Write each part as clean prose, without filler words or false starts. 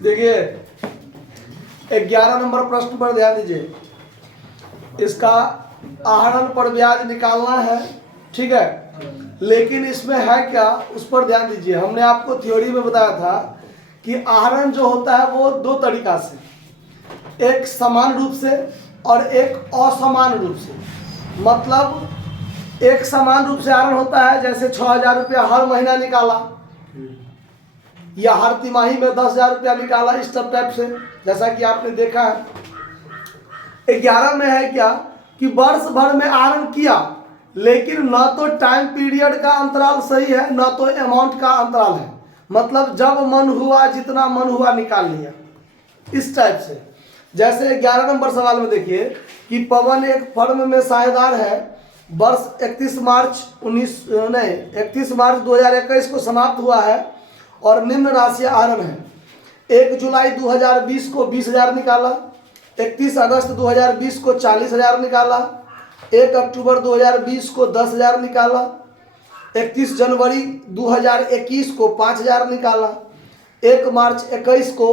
देखिए 11 नंबर प्रश्न पर ध्यान दीजिए। इसका आहरण पर ब्याज निकालना है, ठीक है, लेकिन इसमें है क्या उस पर ध्यान दीजिए। हमने आपको थ्योरी में बताया था कि आहरण जो होता है वो दो तरीका से, एक समान रूप से और एक असमान रूप से। मतलब एक समान रूप से आहरण होता है, जैसे 6,000 रुपया हर महीना निकाला या हर तिमाही में 10,000 रुपया निकाला, इस सब टाइप से, जैसा कि आपने देखा है। 11 में है क्या कि वर्ष भर में आहरण किया, लेकिन न तो टाइम पीरियड का अंतराल सही है न तो अमाउंट का अंतराल है। मतलब जब मन हुआ जितना मन हुआ निकाल लिया, इस टाइप से। जैसे 11 नंबर सवाल में देखिए कि पवन एक फर्म में साझेदार है, वर्ष 31 मार्च 2021 को समाप्त हुआ है और निम्न राशि आहरण है। 1 जुलाई 2020 को 20,000 निकाला, 31 अगस्त 2020 को 40,000 निकाला, 1 अक्टूबर 2020 को 10,000 निकाला, 31 जनवरी 2021 को 5,000 निकाला, 1 मार्च 21 को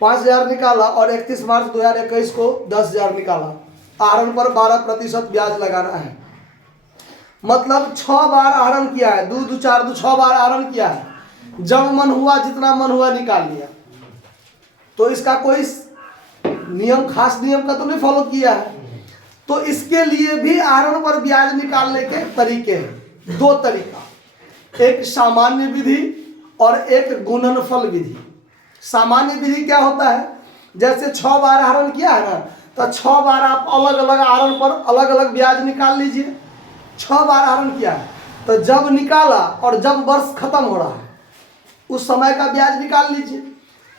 5,000 निकाला और 31 मार्च 2021 को 10,000 निकाला। आहरण पर 12% ब्याज लगाना है। मतलब 6 बार आहरण किया है, 2 2 4 2 6 बार आहरण किया है। जब मन हुआ जितना मन हुआ निकाल लिया। तो इसका कोई नियम, खास नियम का तो नहीं फॉलो किया है। तो इसके लिए भी आहरण पर ब्याज निकालने के तरीके हैं, 2 तरीका, एक सामान्य विधि और एक गुणनफल विधि। सामान्य विधि क्या होता है, जैसे 6 बार आहरण किया है ना, तो 6 बार आप अलग अलग आहरण पर अलग अलग ब्याज निकाल लीजिए। 6 बार आहरण किया है तो जब निकाला और जब वर्ष खत्म हो रहा है उस समय का ब्याज निकाल लीजिए।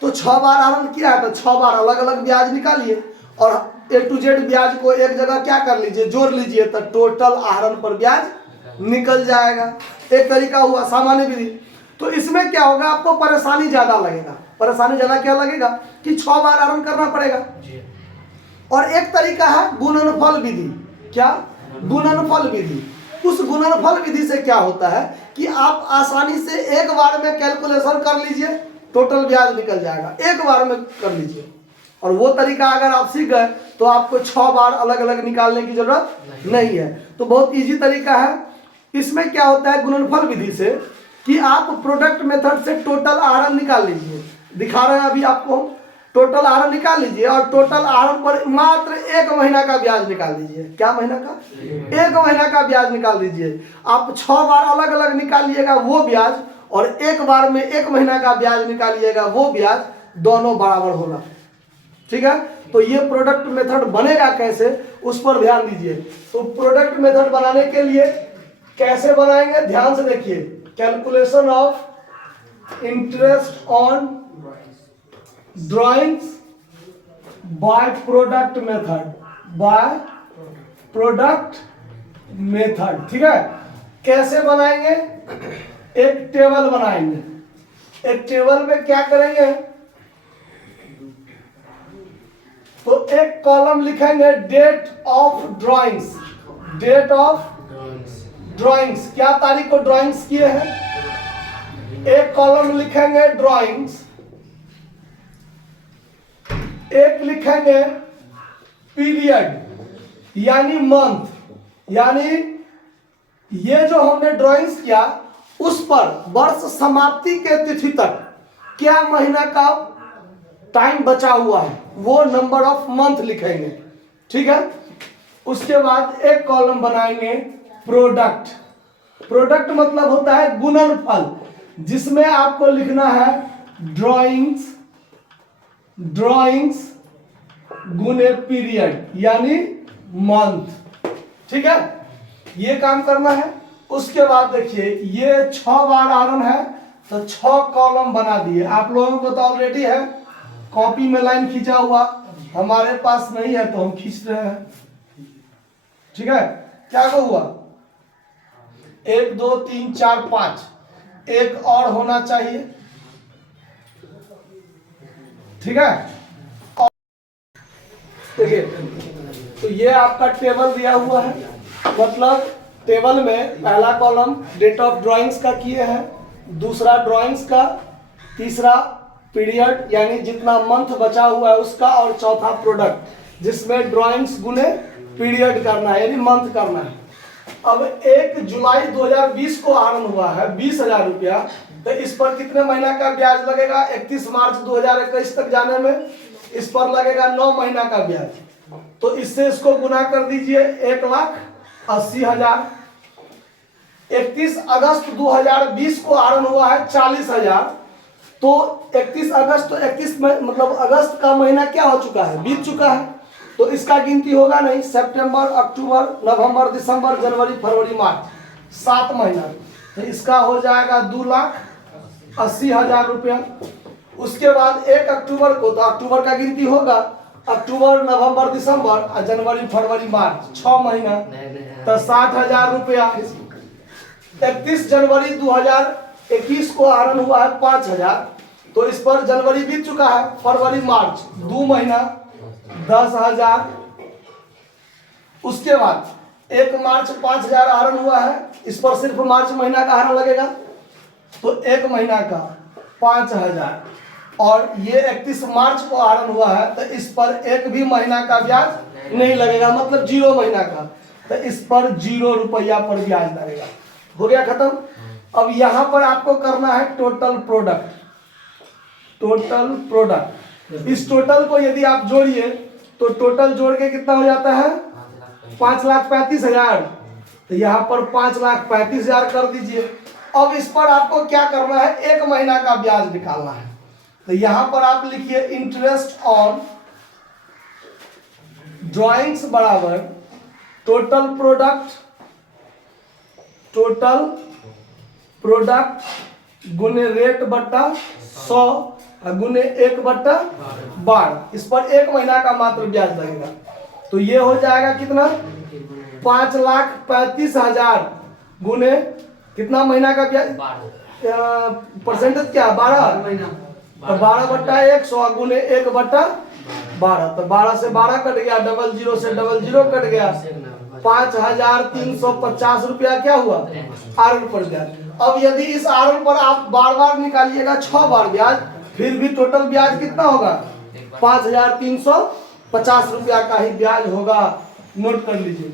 तो 6 बार आहरण किया है तो 6 बार अलग अलग ब्याज निकालिए और A to Z ब्याज को एक जगह क्या कर लीजिए, जोड़ लीजिए, तो टोटल आहरण पर ब्याज निकल जाएगा। एक तरीका हुआ सामान्य विधि। तो इसमें क्या होगा, आपको परेशानी ज्यादा लगेगा। परेशानी ज्यादा क्या लगेगा कि 6 बार आहरण करना पड़ेगा। और एक तरीका है गुणनफल विधि। क्या? गुणनफल विधि। उस गुणनफल विधि से क्या होता है कि आप आसानी से एक बार में कैलकुलेशन कर लीजिए, टोटल ब्याज निकल जाएगा, एक बार में कर लीजिए। और वो तरीका अगर आप सीख गए तो आपको 6 बार अलग अलग निकालने की जरूरत नहीं है। तो बहुत इजी तरीका है। इसमें क्या होता है गुणनफल विधि से कि आप प्रोडक्ट मेथड से टोटल आहरण निकाल लीजिए। दिखा रहे हैं अभी आपको, टोटल आहरण निकाल लीजिए और टोटल आहरण पर मात्र 1 महीना का ब्याज निकाल दीजिए। क्या महीना का? 1 महीना का ब्याज निकाल दीजिए। आप 6 बार अलग अलग निकालिएगा वो ब्याज, और एक बार में 1 महीना का ब्याज निकालिएगा वो ब्याज, दोनों बराबर होगा। ठीक है, तो ये प्रोडक्ट मेथड बनेगा कैसे उस पर ध्यान दीजिए। तो प्रोडक्ट मेथड बनाने के लिए कैसे बनाएंगे, ध्यान से देखिए। Calculation of interest on drawings by product method, by product method. ठीक है, कैसे बनाएंगे, एक टेबल बनाएंगे। एक टेबल में क्या करेंगे, तो एक कॉलम लिखेंगे date of drawings. Date of drawings, क्या तारीख को ड्राइंग्स किए हैं। एक कॉलम लिखेंगे ड्राइंग्स, एक लिखेंगे पीरियड यानी मंथ, यानी ये जो हमने ड्राइंग्स किया उस पर वर्ष समाप्ति के तिथि तक क्या महीना का टाइम बचा हुआ है वो नंबर ऑफ मंथ लिखेंगे। ठीक है, उसके बाद एक कॉलम बनाएंगे प्रोडक्ट। प्रोडक्ट मतलब होता है गुणनफल, जिसमें आपको लिखना है ड्राइंग्स, ड्राइंग्स गुने पीरियड यानी मंथ। ठीक है, ये काम करना है। उसके बाद देखिए ये 6 बार आहरण है तो 6 कॉलम बना दिए। आप लोगों को तो ऑलरेडी है, कॉपी में लाइन खींचा हुआ, हमारे पास नहीं है तो हम खींच रहे हैं। ठीक है, क्या हुआ, 1 2 3 4 5, एक और होना चाहिए। ठीक है, देखिए तो ये आपका टेबल दिया हुआ है। मतलब टेबल में पहला कॉलम डेट ऑफ ड्राइंग्स का किए हैं, दूसरा ड्राइंग्स का, तीसरा पीरियड यानी जितना मंथ बचा हुआ है उसका, और चौथा प्रोडक्ट जिसमें ड्राइंग्स गुने पीरियड करना है यानी मंथ करना है। अब 1 जुलाई 2020 को आरंभ हुआ है 20,000 रुपया, तो इस पर कितने महीना का ब्याज लगेगा? 31 मार्च 2021 तक जाने में इस पर लगेगा 9 महीना का ब्याज। तो इससे इसको गुना कर दीजिए 1,80,000। 31 अगस्त 2020 को आरंभ हुआ है 40,000, तो 31 अगस्त तो 31 में मतलब अगस्त का महीना क्या हो चुका है? बीत चुका है, तो इसका गिनती होगा नहीं। सितंबर, अक्टूबर, नवंबर, दिसंबर, जनवरी, फरवरी, मार्च, 7 महीना, तो इसका हो जाएगा 2,80,000 रुपया। उसके बाद 1 अक्टूबर को, तो अक्टूबर का गिनती होगा, अक्टूबर, नवंबर, दिसंबर और जनवरी, फरवरी, मार्च, 6 महीना, तो 60,000 रुपया। 31 जनवरी 2021 को आरंभ हुआ है 5,000, तो इस पर जनवरी बीत चुका है, फरवरी, मार्च 2 महीना, 10,000। उसके बाद 1 मार्च 5,000 आरंभ हुआ है, इस पर सिर्फ मार्च महीना का आरंभ लगेगा, तो 1 महीना का 5,000, और ये 31 मार्च को आरंभ हुआ है, तो इस पर एक भी महीना का ब्याज नहीं लगेगा, मतलब 0 महीना का, तो इस पर 0 रुपया पर ब्याज लगेगा। हो गया खत्म। अब यहाँ पर आपको करना है टोटल प्रोडक्ट। टोटल प्रोडक्ट, इस टोटल को यदि आप जोड़िए तो टोटल जोड़ के कितना हो जाता है? 5,35,000, तो यहाँ पर 5,35,000 कर दीजिए। अब इस पर आपको क्या करना है? 1 महीना का ब्याज निकालना है, तो यहाँ पर आप लिखिए इंटरेस्ट ऑन ड्राइंग्स बराबर टोटल प्रोडक्ट गुने रेट बट्टा 100 गुने 1/12। इस पर 1 महीना का मात्र ब्याज लगेगा, तो ये हो जाएगा कितना? 5,35,000 गुने कितना महीना का ब्याज? परसेंटेज क्या? 12 महीना, तो 12/100 गुने 1/12, तो 12 से 12 कट गया, 00 से 00 कट गया, 5,350 रुपया क्या हुआ? आरएल पर ब्याज। अब यदि इस आरएल पर आप बार बार निकालिएगा 6 बार ब्याज, फिर भी टोटल ब्याज कितना होगा? 5,350 रुपया का ही ब्याज होगा। नोट कर लीजिए।